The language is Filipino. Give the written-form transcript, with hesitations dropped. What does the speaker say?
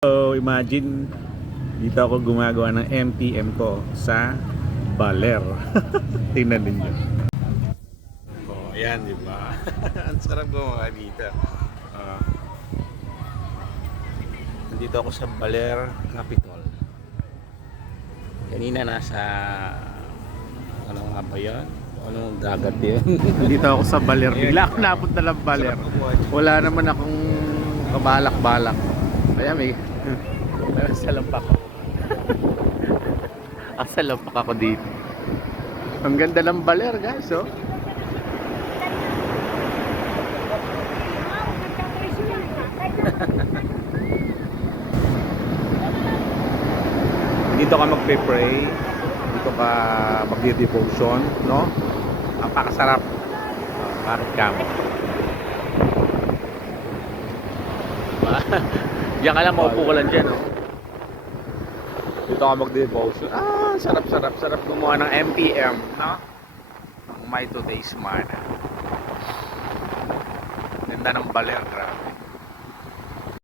So, imagine dito ako gumagawa ng MTM ko sa Baler. Tingnan ninyo. Oh, ayan, di ba? Ang sarap gumawa dito. Nandito ako sa Baler Capitol. Kanina nasa ano nga ba yan? Anong dagat yun? Nandito ako sa Baler. Bigla ako napunta ng Baler. Wala naman akong kabalak-balak. Kaya may salampak ako. Salampak ako dito. Ang ganda ng Baler, guys, oh. Dito ka magpe-pray, dito ka magde-devotion, no? Napakasarap. Bakit ka mo? Diyan ka lang, maupo ka lang dyan, no? Dito ka mag-devotion. Sarap gumawa ng MTM, no? Ang My Today's Mana. Ganda ng Baler, grabe.